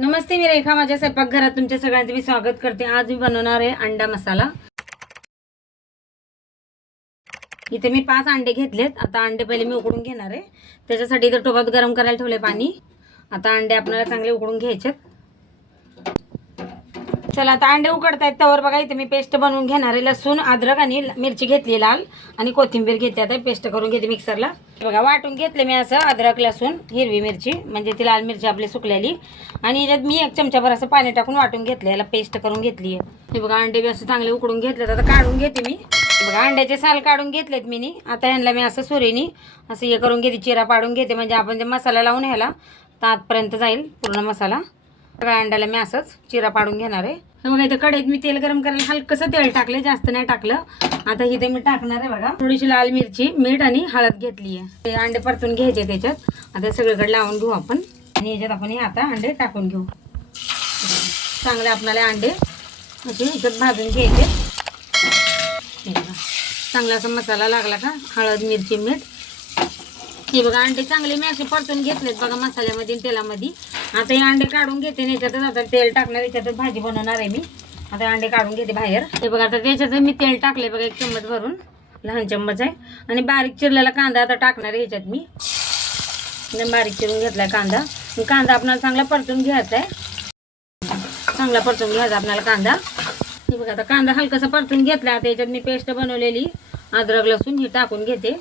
नमस्ते मी रेखा माझ्या स्वयंपाकघरात तुमच्या सगळ्यांचं मी स्वागत करते. आज मी बनवणार आहे अंडा मसाला. इथे मी पाच अंडे घेतलेत. आता अंडे पहिले मी उकडून घेणार आहे. त्याच्यासाठी इथं टोपात गरम करायला ठेवले पाणी. आता अंडे आपल्याला चांगले उकडून घ्यायचेत. चला आता अंडे उकडतायत त्यावर बघा इथे मी पेस्ट बनवून घेणार आहे. लसूण अद्रक आणि मिरची घेतली लाल. आणि कोथिंबीर घेते आता पेस्ट करून घेते मिक्सरला. बघा वाटून घेतले मी असं अद्रक लसूण हिरवी मिरची म्हणजे ती लाल मिरची आपली सुकलेली. आणि याच्यात मी एक चमच्याभर असं पाणी टाकून वाटून घेतलं याला पेस्ट करून घेतली आहे हे बघा अंडे बी असं चांगले उकडून घेतले आता काढून घेते मी. बघा अंड्याचे साल काढून घेतलेत मी नी. आता ह्यांना मी असं सुरीनी असं हे करून घेते चिरा पाडून घेते. म्हणजे आपण जे मसाला लावून ह्याला तर आतपर्यंत जाईल पूर्ण मसाला. सगळ्या अंड्याला मी असंच चिरा पाडून घेणार आहे. हे बघा इथं कढईत मी तेल गरम करायला हलकंसं तेल टाकले जास्त नाही टाकलं. आता इथे मी टाकणार आहे बघा. थोडीशी लाल मिरची मीठ आणि हळद घेतली आहे. ते अंडे परतून घ्यायचे त्याच्यात. आता सगळीकडे लावून घेऊ आपण. आणि याच्यात आपण हे आता अंडे टाकून घेऊ. चांगले आपल्याला अंडे असे ह्याच्यात भाजून घ्यायचे. चांगला असा मसाला लागला का? हळद मिरची मीठ. हे बघा अंडे चांगले मी असे परतून घेतलेत बघा मसाल्यामध्ये तेलामध्ये. आता हे अंडे काढून घेते आणि याच्यातच आता तेल टाकणार याच्यातच भाजी बनवणार आहे मी. आता अंडे काढून घेते बाहेर. हे बघा आता त्याच्यात मी तेल टाकले बघा एक चम्मच भरून. लहान चम्मच आहे. आणि बारीक चिरलेला कांदा आता टाकणार आहे ह्याच्यात मी. बारीक चिरून घेतलाय कांदा. कांदा आपल्याला चांगला परतून घ्यायचा आहे. चांगला परतून घ्यायचा आपल्याला कांदा. हे बघा आता कांदा हलकासा परतून घेतला. आता याच्यात मी पेस्ट बनवलेली. अद्रक लसूण ही टाकून घेते.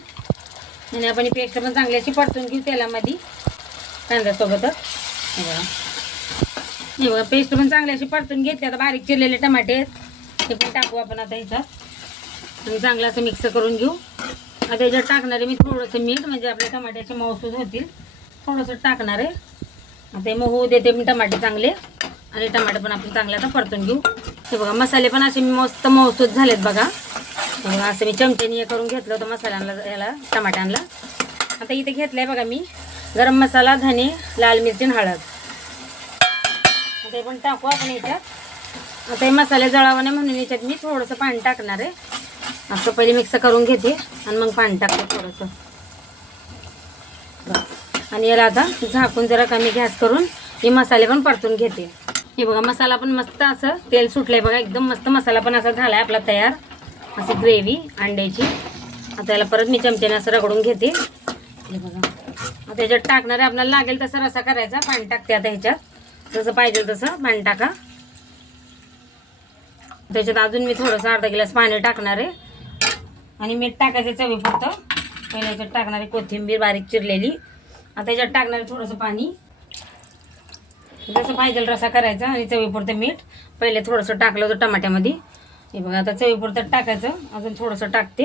आणि आपण ही पेस्ट पण चांगली अशी परतून घेऊ तेलामध्ये कांद्यासोबतच हे बघा. हे बघा पेस्ट पण चांगली अशी परतून घेतली. आता बारीक चिरलेले टमाटे आहेत ते पण टाकू आपण आता ह्याच्यात आणि चांगलं असं मिक्स करून घेऊ. आता याच्यात टाकणार आहे मी थोडंसं मीठ म्हणजे आपल्या टमाट्याचे मौसूद होतील. थोडंसं टाकणार आहे. आता मग होऊ देते मी टमाटे चांगले. आणि टमाटे पण आपण चांगले आता परतून घेऊ. हे बघा मसाले पण असे मस्त मौसूद झालेत बघा. हे असं मी चमच्याने हे करून घेतलं होतं मसाल्यांना याला टमाट्यांना आता इथे घेतलं आहे बघा मी गरम मसाला धने लाल मिरची हळद. ते पण टाकू आपण याच्यात आता हे मसाले जळावं नाही म्हणून याच्यात मी थोडंसं पाणी टाकणार आहे. असं पहिले मिक्स करून घेते आणि मग पाणी टाकते थोडंसं. आणि याला आता झाकून जरा कमी गॅस करून हे मसाले पण परतून घेते. हे बघा मसाला पण मस्त असं तेल सुटलंय बघा. एकदम मस्त मसाला पण असा झालाय आपला तयार. अशी ग्रेव्ही अंड्याची. आता याला परत मी चमच्याने असं रगडून घेते. बघा. आता त्याच्यात टाकणार आहे आपल्याला लागेल तसा रसा करायचा. पाणी टाकते आता ह्याच्यात. जसं पाहिजे तसं पाणी टाका. त्याच्यात अजून मी थोडंसं अर्धा गिलास पाणी टाकणार. आहे आणि मीठ टाकायचं चवीपुरतं पहिले याच्यात टाकणारे कोथिंबीर बारीक चिरलेली. आता याच्यात टाकणार आहे थोडंसं पाणी. जसं पाहिजे रसा करायचा आणि चवीपुरतं मीठ. पहिले थोडंसं टाकलं होतं टमाट्यामध्ये. हे बघा आता चवीपुरतं टाकायचं. अजून थोडंसं टाकते.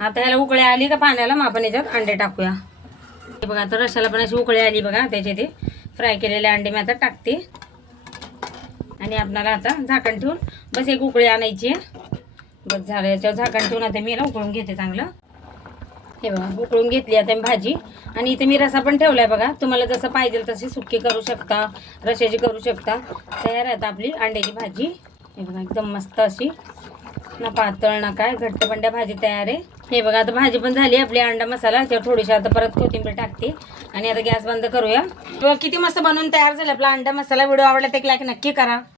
आता ह्याला उकळी आली का पाण्याला? मग आपण याच्यात अंडे टाकूया. हे बघा आता रशाला पण अशी उकळी आली बघा त्याचे ते फ्राय केलेले अंडे मी आता टाकते. आणि आपणाला आता झाकण ठेवून बस एक उकळी आणायची आहे. बस झालं याच्यावर झाकण ठेवून आता मी याला उकळून घेते चांगलं. हे बघा उकळून घेतली आता मी भाजी. आणि इथे मी रसा पण ठेवलाय बघा. तुम्हाला जसं पाहिजे तशी सुक्की करू शकता रशाची करू शकता. तयार आहे आता आपली अंड्याची भाजी. हे बघा एकदम मस्त अशी. ना पातळ ना काय घट्टपंड्या भाजी तयार आहे. हे बघा आता भाजी पण झाली आपली अंडा मसाला. त्यावर थोडीशी आता परत कोथिंबीर टाकते. आणि आता गॅस बंद करूया. किती मस्त बनवून तयार झालं आपला अंडा मसाला. व्हिडिओ आवडला ते एक लाईक नक्की करा.